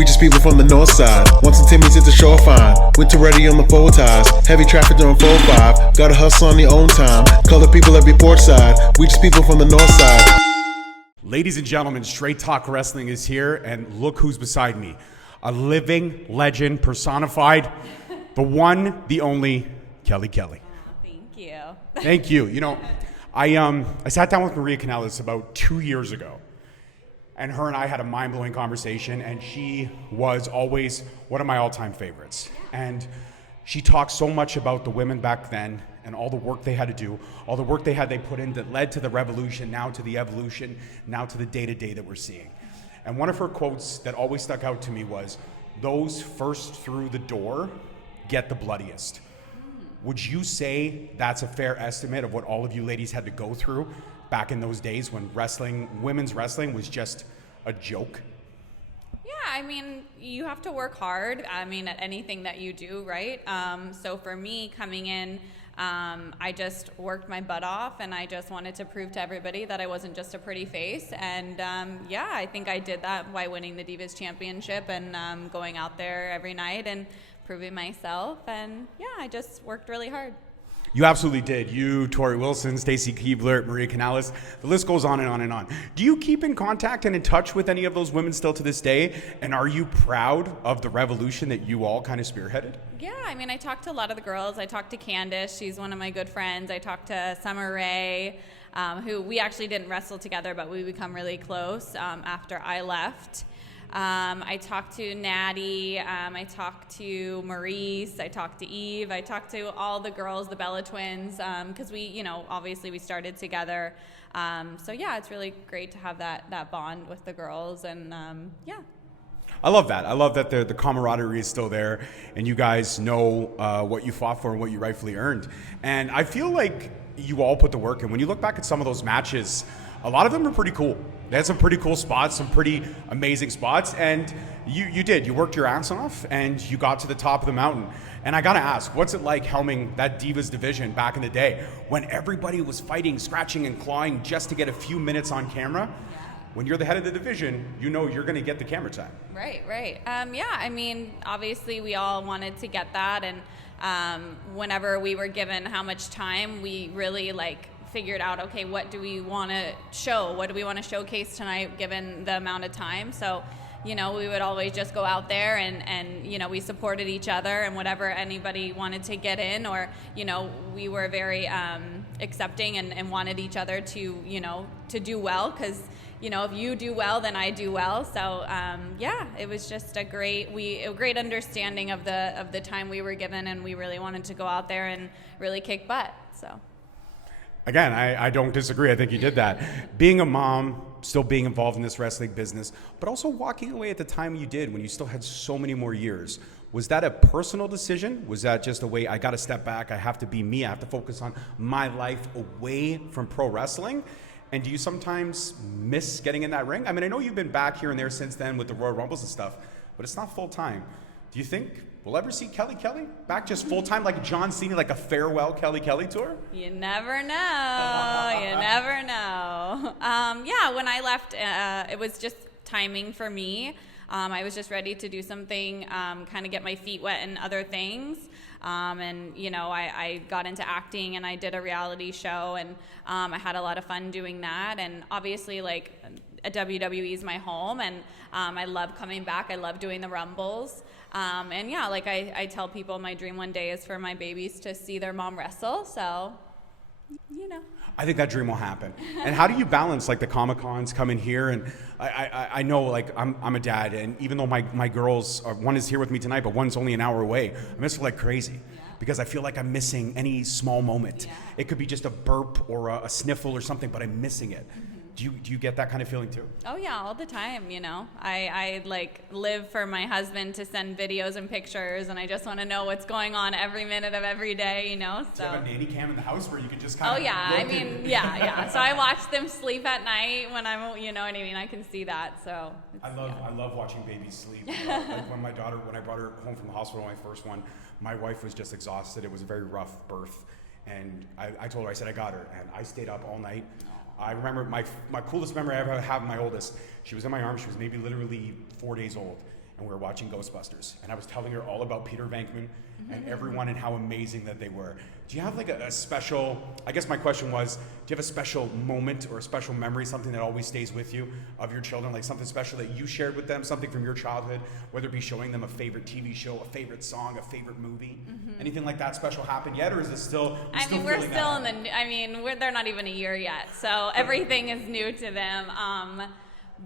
We just people from the north side. Once in Timmy's at the shore fine. Winter ready on the four ties. Heavy traffic during 4-5. Gotta hustle on your own time. Color people every port side. We just people from the north side. Ladies and gentlemen, Straight Talk Wrestling is here, and look who's beside me. A living legend personified. The one, the only, Kelly Kelly. Oh, thank you. Thank you. You know, I sat down with Maria Kanellis about 2 years ago, and her and I had a mind-blowing conversation, and she was always one of my all-time favorites. And she talked so much about the women back then and all the work they had to do, all the work they put in that led to the revolution, now to the evolution, now to the day-to-day that we're seeing. And one of her quotes that always stuck out to me was, "Those first through the door get the bloodiest." Would you say that's a fair estimate of what all of you ladies had to go through back in those days when women's wrestling was just a joke? Yeah, I mean, you have to work hard, at anything that you do, right? So for me, coming in, I just worked my butt off, and I just wanted to prove to everybody that I wasn't just a pretty face. And I think I did that by winning the Divas Championship and going out there every night and proving myself. And I just worked really hard. You absolutely did. You, Tori Wilson, Stacy Keibler, Maria Kanellis, the list goes on and on and on. Do you keep in contact and in touch with any of those women still to this day? And are you proud of the revolution that you all kind of spearheaded? Yeah, I talked to a lot of the girls. I talked to Candice. She's one of my good friends. I talked to Summer Rae, who we actually didn't wrestle together, but we become really close after I left. I talked to Natty, I talked to Maurice, I talked to Eve, I talked to all the girls, the Bella twins, because we, obviously we started together. It's really great to have that bond with the girls, and I love that. I love that the camaraderie is still there, and you guys know what you fought for and what you rightfully earned. And I feel like you all put the work in. When you look back at some of those matches, a lot of them are pretty cool. They had some pretty cool spots, some pretty amazing spots, and you did. You worked your ass off, and you got to the top of the mountain. And I gotta ask, what's it like helming that Divas division back in the day when everybody was fighting, scratching, and clawing just to get a few minutes on camera? When you're the head of the division, you know you're gonna get the camera time. Right. Obviously we all wanted to get that, and whenever we were given how much time, we really figured out, okay, what do we want to show? What do we want to showcase tonight given the amount of time? So, we would always just go out there and we supported each other, and whatever anybody wanted to get in, or, we were very accepting and wanted each other to, to do well, because, if you do well, then I do well. So, it was just a great understanding of the time we were given, and we really wanted to go out there and really kick butt, so. Again, I don't disagree. I think you did that. Being a mom, still being involved in this wrestling business, but also walking away at the time you did when you still had so many more years. Was that a personal decision? Was that just a way, I got to step back, I have to be me, I have to focus on my life away from pro wrestling? And do you sometimes miss getting in that ring? I know you've been back here and there since then with the Royal Rumbles and stuff, but it's not full time. Do you think we'll ever see Kelly Kelly back just full time, like John Cena, like a farewell Kelly Kelly tour? You never know. You never know. When I left, it was just timing for me. I was just ready to do something, kind of get my feet wet in other things. I got into acting, and I did a reality show, and I had a lot of fun doing that. And obviously, WWE is my home, and I love coming back. I love doing the Rumbles. I tell people my dream one day is for my babies to see their mom wrestle. So, I think that dream will happen. And how do you balance the Comic-Cons coming here? And I know I'm a dad, and even though my girls, one is here with me tonight, but one's only an hour away, I miss her like crazy. Because I feel like I'm missing any small moment. Yeah. It could be just a burp or a sniffle or something, but I'm missing it. Mm-hmm. Do you get that kind of feeling too? Oh yeah, all the time, I live for my husband to send videos and pictures, and I just want to know what's going on every minute of every day, so. Do you have a nanny cam in the house where you can just kind of... Oh yeah, yeah. So I watch them sleep at night when I'm, I can see that, so. I love watching babies sleep. When I brought her home from the hospital, my first one, my wife was just exhausted. It was a very rough birth, and I told her, I said, I got her, and I stayed up all night. I remember my coolest memory I ever have of my oldest. She was in my arms. She was maybe literally 4 days old. and we were watching Ghostbusters, and I was telling her all about Peter Venkman and everyone and how amazing that they were. Do you have like a special, I guess my question was, do you have a special moment or a special memory, something that always stays with you of your children, like something special that you shared with them, something from your childhood, whether it be showing them a favorite TV show, a favorite song, a favorite movie? Anything like that special happened yet, or is it still, we're still in the, they're not even a year yet, so everything is new to them.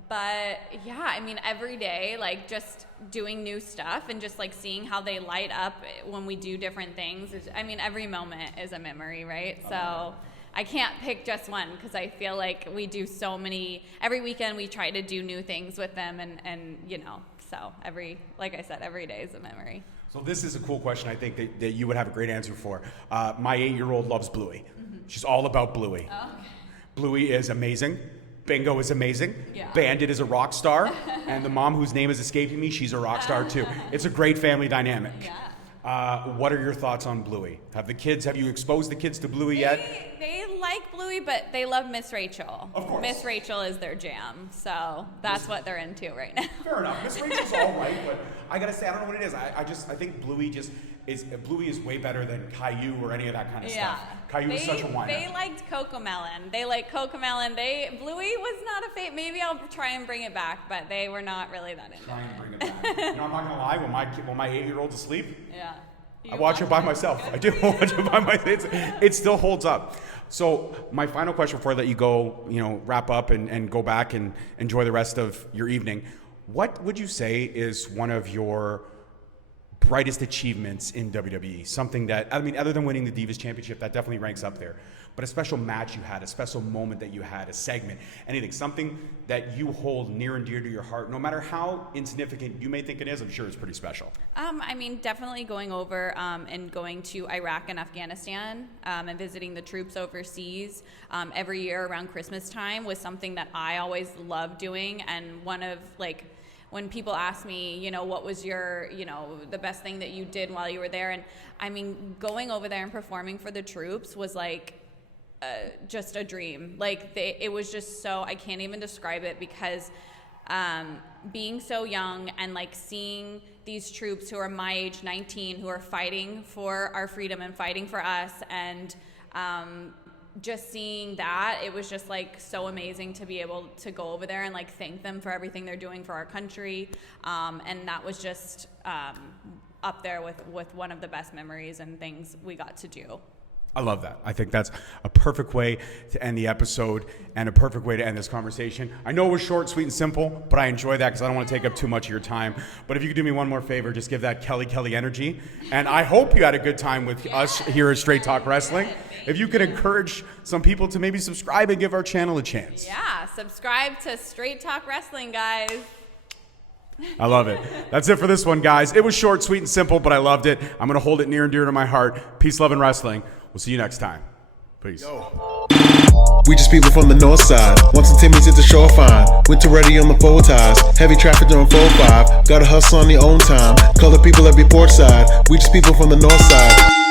But yeah, I mean, every day, like just doing new stuff and just like seeing how they light up when we do different things. Every moment is a memory, right? So I can't pick just one because I feel like we do so many, every weekend we try to do new things with them and so like I said, every day is a memory. So this is a cool question I think that you would have a great answer for. My 8-year-old loves Bluey. She's all about Bluey. Oh, okay. Bluey is amazing. Bingo is amazing. Yeah. Bandit is a rock star. And the mom whose name is escaping me, she's a rock star too. It's a great family dynamic. Yeah. What are your thoughts on Bluey? Have you exposed the kids to Bluey yet? They like Bluey, but they love Miss Rachel. Of course. Miss Rachel is their jam, so that's what they're into right now. Fair enough. Miss Rachel's all right, but I gotta say, I don't know what it is. I think Bluey is way better than Caillou or any of that kind of stuff. Caillou is such a whiner. They liked Cocomelon. They like Cocomelon. Bluey was not a fate. Maybe I'll try and bring it back, but they were not really that into it. Trying to bring it back. I'm not gonna lie. When my 8-year-old's asleep, Yeah. I watch it by myself. I do watch it by myself. It still holds up. So my final question before I let you go, wrap up and go back and enjoy the rest of your evening. What would you say is one of your brightest achievements in WWE? Something that, other than winning the Divas Championship, that definitely ranks up there. But a special match you had, a special moment that you had, a segment, anything, something that you hold near and dear to your heart, no matter how insignificant you may think it is, I'm sure it's pretty special. Definitely going over and going to Iraq and Afghanistan and visiting the troops overseas every year around Christmas time was something that I always loved doing. And one of when people ask me, what was your, the best thing that you did while you were there? And going over there and performing for the troops was just a dream. It was just so, I can't even describe it because being so young and seeing these troops who are my age, 19, who are fighting for our freedom and fighting for us, and just seeing that, it was just so amazing to be able to go over there and thank them for everything they're doing for our country. And that was just up there with one of the best memories and things we got to do. I love that. I think that's a perfect way to end the episode and a perfect way to end this conversation. I know it was short, sweet, and simple, but I enjoy that because I don't want to take up too much of your time. But if you could do me one more favor, just give that Kelly energy. And I hope you had a good time with us here at Straight Talk Wrestling. If you could encourage some people to maybe subscribe and give our channel a chance. Yeah, subscribe to Straight Talk Wrestling, guys. I love it. That's it for this one, guys. It was short, sweet, and simple, but I loved it. I'm going to hold it near and dear to my heart. Peace, love, and wrestling. We'll see you next time. Peace. We just people from the north side. Once the Timmy's at the shore fine. Winter ready on the full ties. Heavy traffic during 4-5. Gotta hustle on your own time. Color people every port side. We just people from the north side.